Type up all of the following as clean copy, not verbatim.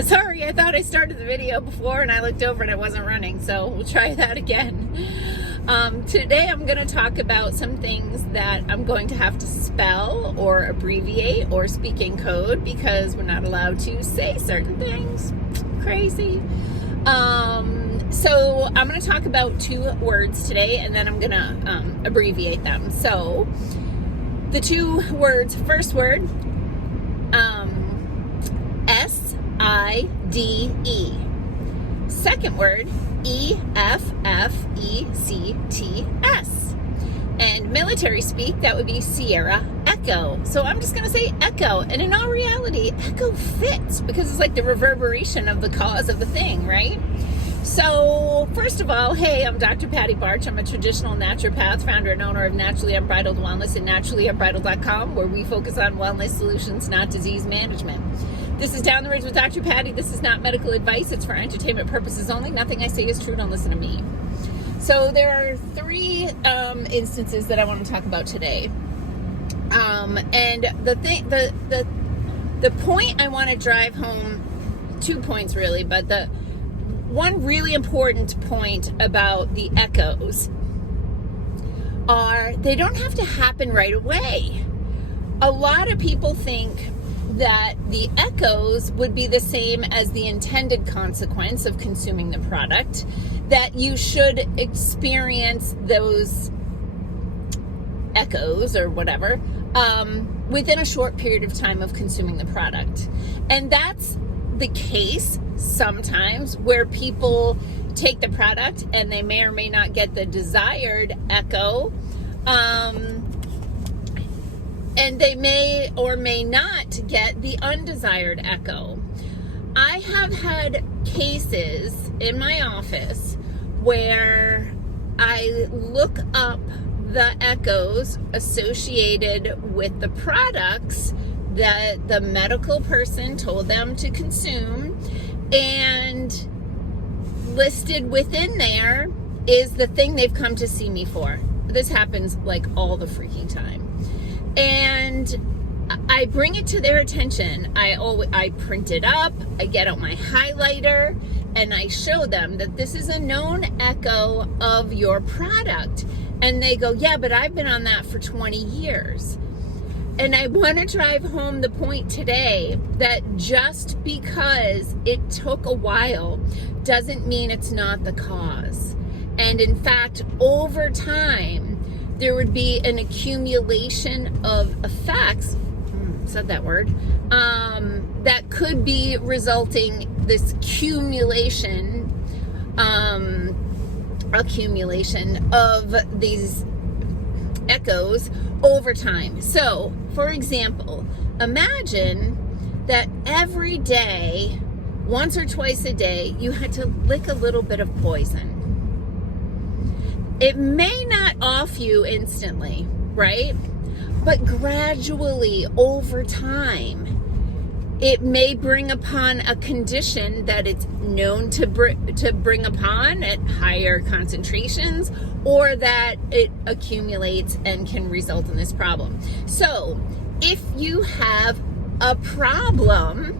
Sorry, I thought I started the video before and I looked over and it wasn't running, so we'll try that again. Today I'm going to talk about some things that I'm going to have to spell or abbreviate or speak in code because we're not allowed to say certain things. Crazy. So I'm going to talk about 2 words today and then I'm going to abbreviate them. So the 2 words, first word, S-I-D-E. Second word, E-F-F-E-C-T-S. And military speak, that would be Sierra Echo. So I'm just going to say echo. And in all reality, echo fits because it's like the reverberation of the cause of the thing, right? So first of all, hey, I'm Dr. Patty Barch. I'm a traditional naturopath, founder and owner of Naturally Unbridled Wellness and naturallyunbridled.com, where we focus on wellness solutions, not disease management. This is Down the Ridge with Dr. Patty. This is not medical advice. It's for entertainment purposes only. Nothing I say is true. Don't listen to me. So there are 3 instances that I want to talk about today. And the point I want to drive home, 2 points really, but the one really important point about the echoes are they don't have to happen right away. A lot of people think that the echoes would be the same as the intended consequence of consuming the product, that you should experience those echoes or whatever within a short period of time of consuming the product. And that's the case sometimes where people take the product and they may or may not get the desired echo, and they may or may not get the undesired echo. I have had cases in my office where I look up the echoes associated with the products that the medical person told them to consume, and listed within there is the thing they've come to see me for. This happens like all the freaking time. And I bring it to their attention. I print it up, I get out my highlighter, and I show them that this is a known echo of your product. And they go, yeah, but I've been on that for 20 years. And I want to drive home the point today that just because it took a while doesn't mean it's not the cause. And in fact, over time, there would be an accumulation of effects, said that word, that could be resulting this accumulation of these echoes over time. So, for example, imagine that every day, once or twice a day, you had to lick a little bit of poison. It may not off you instantly, right? But gradually, over time, it may bring upon a condition that it's known to bring upon at higher concentrations, or that it accumulates and can result in this problem. So if you have a problem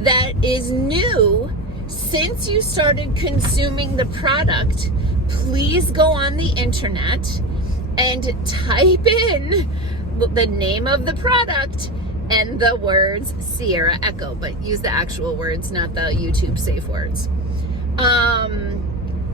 that is new since you started consuming the product, please go on the internet and type in the name of the product and the words Sierra Echo, but use the actual words, not the YouTube safe words.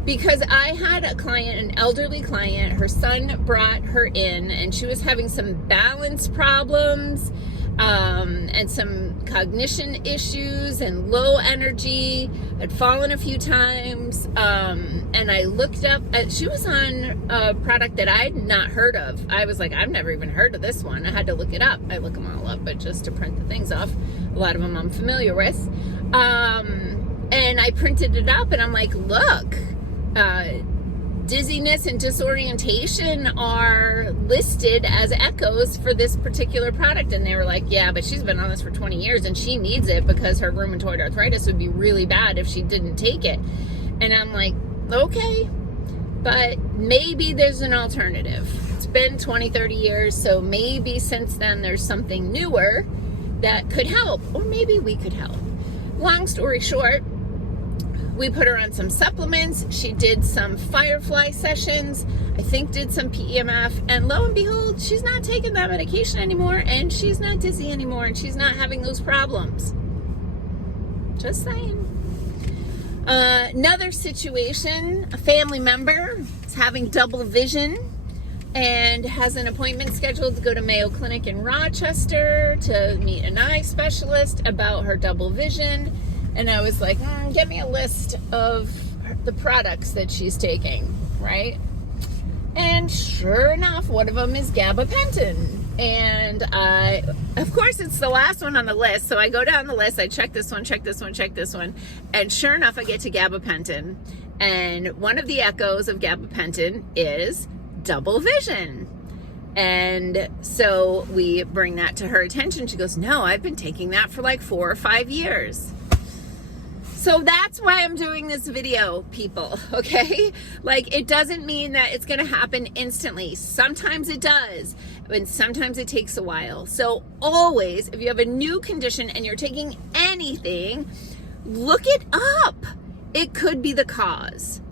Because I had a client, an elderly client, her son brought her in and she was having some balance problems, and some cognition issues and low energy, had fallen a few times, and I looked up, she was on a product that I'd not heard of. I was like, I've never even heard of this one. I had to look it up. I look them all up, but just to print the things off. A lot of them I'm familiar with. And I printed it up and I'm like, look, dizziness and disorientation are listed as echoes for this particular product. And they were like, yeah, but she's been on this for 20 years and she needs it because her rheumatoid arthritis would be really bad if she didn't take it. And I'm like, okay, but maybe there's an alternative. It's been 20, 30 years, so maybe since then there's something newer that could help, or maybe we could help. long story short, we put her on some supplements. She did some Firefly sessions, I think did some PEMF, and lo and behold, she's not taking that medication anymore, and she's not dizzy anymore, and she's not having those problems. Just saying. Another situation, a family member is having double vision and has an appointment scheduled to go to Mayo Clinic in Rochester to meet an eye specialist about her double vision. And I was like, get me a list of the products that she's taking, right? And sure enough, one of them is gabapentin. And of course, it's the last one on the list. So I go down the list, I check this one, check this one, check this one. And sure enough, I get to gabapentin. And one of the echoes of gabapentin is double vision. And so we bring that to her attention. She goes, no, I've been taking that for like 4 or 5 years. So that's why I'm doing this video, people, okay? Like, it doesn't mean that it's gonna happen instantly. Sometimes it does, and sometimes it takes a while. So always, if you have a new condition and you're taking anything, look it up. It could be the cause.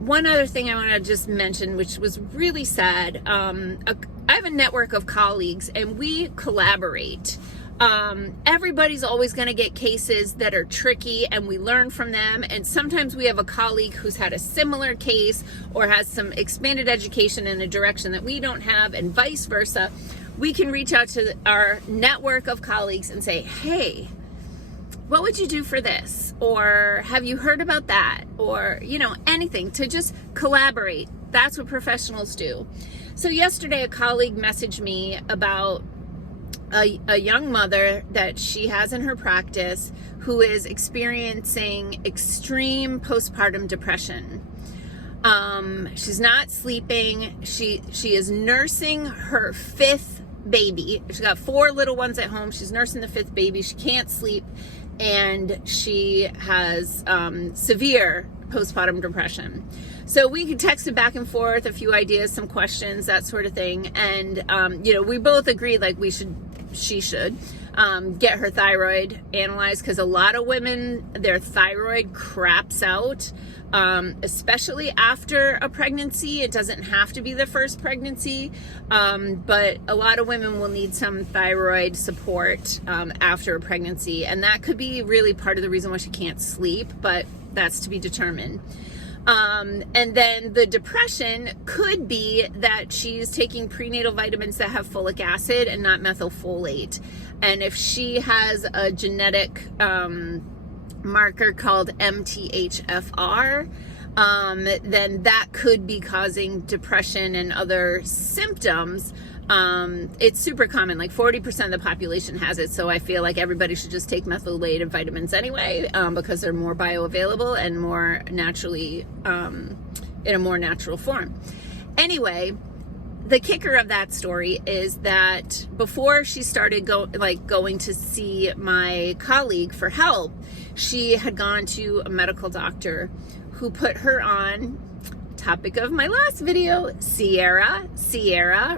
One other thing I wanna just mention, which was really sad, I have a network of colleagues and we collaborate. Everybody's always going to get cases that are tricky and we learn from them, and sometimes we have a colleague who's had a similar case or has some expanded education in a direction that we don't have, and vice versa. We can reach out to our network of colleagues and say, hey, what would you do for this? Or have you heard about that? Or, you know, anything to just collaborate. That's what professionals do. So yesterday a colleague messaged me about a young mother that she has in her practice who is experiencing extreme postpartum depression. She's not sleeping. She is nursing her 5th baby. She's got 4 little ones at home. She's nursing the 5th baby. She can't sleep, and she has severe postpartum depression. So we could text it back and forth, a few ideas, some questions, that sort of thing. And, you know, we both agreed like she should get her thyroid analyzed, because a lot of women, their thyroid craps out, especially after a pregnancy. It doesn't have to be the first pregnancy, but a lot of women will need some thyroid support after a pregnancy, and that could be really part of the reason why she can't sleep, but that's to be determined. And then the depression could be that she's taking prenatal vitamins that have folic acid and not methylfolate. And if she has a genetic marker called MTHFR, then that could be causing depression and other symptoms. It's super common, like 40% of the population has it, so I feel like everybody should just take methylated vitamins anyway, because they're more bioavailable and more naturally, in a more natural form. Anyway, the kicker of that story is that before she started going to see my colleague for help, she had gone to a medical doctor who put her on, topic of my last video, Sierra,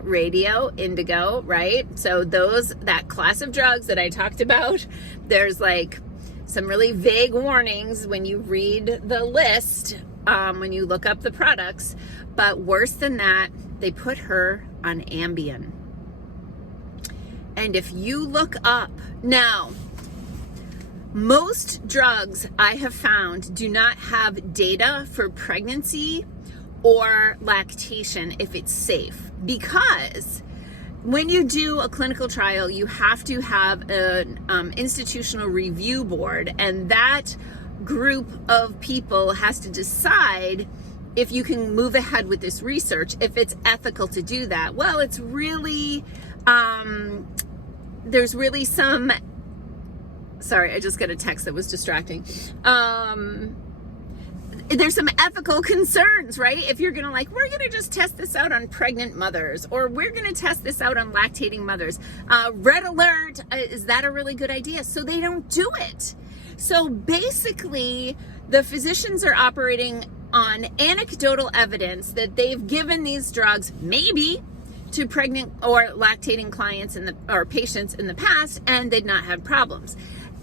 radio, indigo, right? So that class of drugs that I talked about, there's like some really vague warnings when you read the list, when you look up the products. But worse than that, they put her on Ambien. And if you look up, now, most drugs I have found do not have data for pregnancy or lactation if it's safe, because when you do a clinical trial, you have to have an institutional review board, and that group of people has to decide if you can move ahead with this research, if it's ethical to do that. Well, it's really, there's really some, sorry, I just got a text that was distracting. There's some ethical concerns, right? If you're gonna we're gonna just test this out on pregnant mothers, or we're gonna test this out on lactating mothers. Red alert, is that a really good idea? So they don't do it. So basically, the physicians are operating on anecdotal evidence that they've given these drugs maybe to pregnant or lactating clients or patients in the past, and they'd not had problems.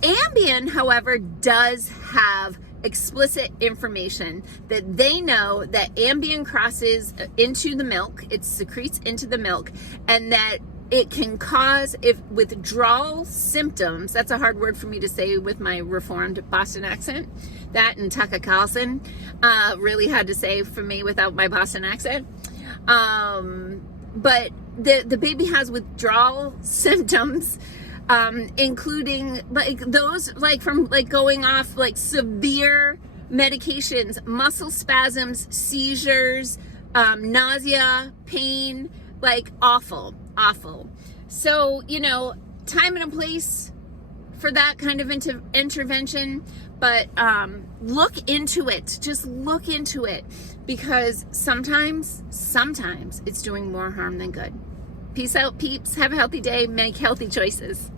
Ambien, however, does have explicit information that they know that Ambien crosses into the milk, it secretes into the milk, and that it can cause, if withdrawal symptoms, that's a hard word for me to say with my reformed Boston accent, that and Tucker Carlson, really hard to say for me without my Boston accent. But the baby has withdrawal symptoms, including like those, like from like going off like severe medications, muscle spasms, seizures, nausea, pain, like awful. So, you know, time and a place for that kind of intervention, but look into it. Just look into it, because sometimes it's doing more harm than good. Peace out, peeps. Have a healthy day. Make healthy choices.